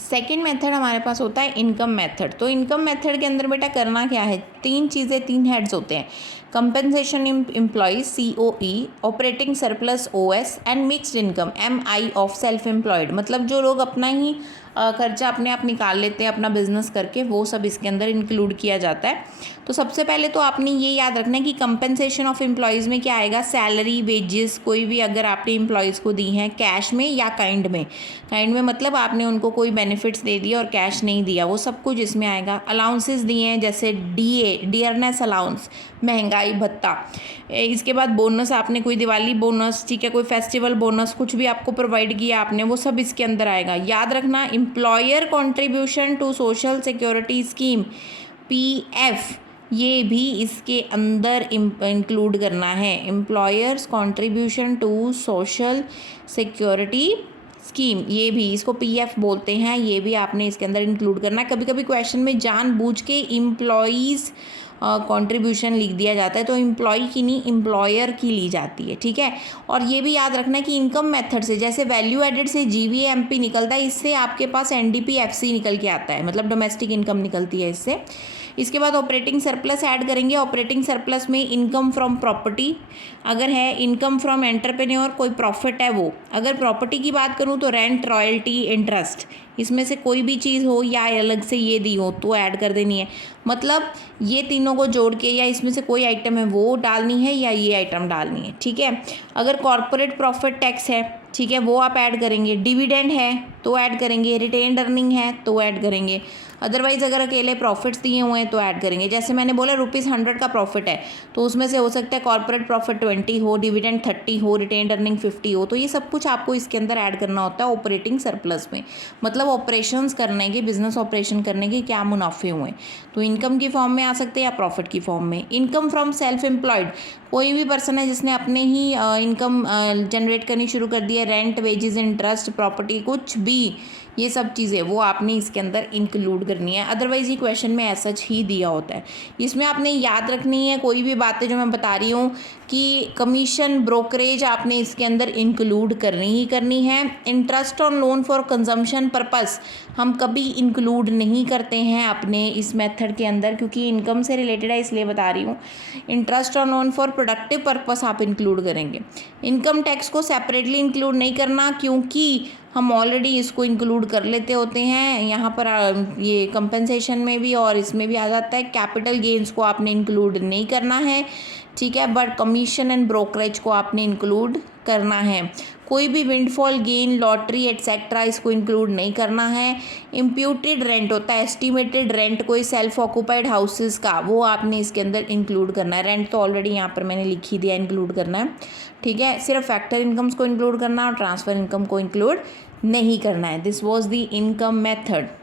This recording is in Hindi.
सेकंड मेथड हमारे पास होता है इनकम मेथड। तो इनकम मेथड के अंदर बेटा करना क्या है, तीन चीज़ें, तीन हेड्स होते हैं, compensation employees COE, operating surplus OS and mixed income MI of self employed. मतलब जो लोग अपना ही खर्चा अपने आप निकाल लेते हैं अपना बिजनेस करके, वो सब इसके अंदर इंक्लूड किया जाता है। तो सबसे पहले तो आपने ये याद रखना है कि कंपनसेशन ऑफ एम्प्लॉयज़ में क्या आएगा, सैलरी, वेजेस, कोई भी अगर आपने एम्प्लॉयज़ को दी हैं कैश में या काइंड में। काइंड में मतलब आपने उनको कोई बेनिफिट्स दे दिया और कैश नहीं दिया, वो सब कुछ इसमें आएगा। अलाउंसेस दिए हैं जैसे DA, डियरनेस अलाउंस, महंगाई भत्ता। इसके बाद बोनस, आपने कोई दिवाली बोनस, ठीक है, कोई फेस्टिवल बोनस, कुछ भी आपको प्रोवाइड किया आपने, वो सब इसके अंदर आएगा। याद रखना, employer contribution to social security scheme PF, ये भी इसके अंदर इंक्लूड करना है। Employers contribution to social security scheme, ये भी, इसको PF बोलते हैं, ये भी आपने इसके अंदर इंक्लूड करना है। कभी कभी क्वेश्चन में जानबूझ के एम्प्लॉयज़ कंट्रीब्यूशन लिख दिया जाता है, तो एम्प्लॉय की नहीं, एम्प्लॉयर की ली जाती है, ठीक है। और ये भी याद रखना है कि इनकम मेथड से, जैसे वैल्यू एडेड से GVAMP निकलता है, इससे आपके पास NDP FC निकल के आता है, मतलब डोमेस्टिक इनकम निकलती है इससे। इसके बाद ऑपरेटिंग सरप्लस ऐड करेंगे। ऑपरेटिंग सरप्लस में इनकम फ्रॉम प्रॉपर्टी अगर है, इनकम फ्रॉम एंटरप्रेन्योर, कोई प्रॉफिट है वो। अगर प्रॉपर्टी की बात करूँ तो रेंट, रॉयल्टी, इंटरेस्ट, इसमें से कोई भी चीज़ हो या अलग से ये दी हो तो ऐड कर देनी है। मतलब ये तीनों को जोड़ के या इसमें से कोई आइटम है वो डालनी है या ये आइटम डालनी है, ठीक है। अगर कॉर्पोरेट प्रॉफिट टैक्स है, ठीक है, वो आप ऐड करेंगे। डिविडेंड है तो ऐड करेंगे। रिटेन्ड अर्निंग है तो ऐड करेंगे। अदरवाइज़ अगर अकेले प्रॉफिट्स दिए हुए हैं तो ऐड करेंगे। जैसे मैंने बोला ₹100 का प्रॉफिट है तो उसमें से हो सकता है कॉर्पोरेट प्रॉफिट 20 हो, डिविडेंड 30 हो, रिटेन्ड अर्निंग 50 हो। तो ये सब कुछ आपको इसके अंदर ऐड करना होता है ऑपरेटिंग सरप्लस में। मतलब ऑपरेशंस करने के, बिजनेस ऑपरेशन करने के क्या मुनाफे हुए, तो इनकम की फॉर्म में आ सकते हैं या प्रॉफिट की फॉर्म में। इनकम फ्रॉम सेल्फ एम्प्लॉयड, कोई भी पर्सन है जिसने अपने ही इनकम जनरेट करनी शुरू कर दी है, रेंट, वेजेस, इंटरेस्ट, प्रॉपर्टी, कुछ भी, ये सब चीज़ें वो आपने इसके अंदर इंक्लूड करनी है। अदरवाइज़ ये क्वेश्चन में ऐसा ही दिया होता है। इसमें आपने याद रखनी है कोई भी बातें जो मैं बता रही हूँ कि कमीशन, ब्रोकरेज आपने इसके अंदर इंक्लूड करनी ही करनी है। Interest on loan for consumption purpose हम कभी इंक्लूड नहीं करते हैं अपने इस मेथड के अंदर, क्योंकि इनकम से रिलेटेड है इसलिए बता रही हूँ। Interest on loan for productive purpose आप इंक्लूड करेंगे। इनकम टैक्स को सेपरेटली इंक्लूड नहीं करना, क्योंकि हम ऑलरेडी इसको इंक्लूड कर लेते होते हैं यहाँ पर, ये कंपनसेशन में भी और इसमें भी आ जाता है। कैपिटल गेन्स को आपने इंक्लूड नहीं करना है, ठीक है, बट कमीशन एंड ब्रोकरेज को आपने इंक्लूड करना है। कोई भी विंडफॉल गेन, लॉटरी एट्सेट्रा इसको इंक्लूड नहीं करना है। इम्प्यूटेड रेंट होता है, एस्टिमेटेड रेंट कोई सेल्फ ऑक्यूपाइड हाउसेस का, वो आपने इसके अंदर इंक्लूड करना है। रेंट तो ऑलरेडी यहाँ पर मैंने लिख ही दिया, इंक्लूड करना है, ठीक है। सिर्फ फैक्टर इनकम्स को इंक्लूड करना और ट्रांसफ़र इनकम को इंक्लूड नहीं करना है। This was the income method.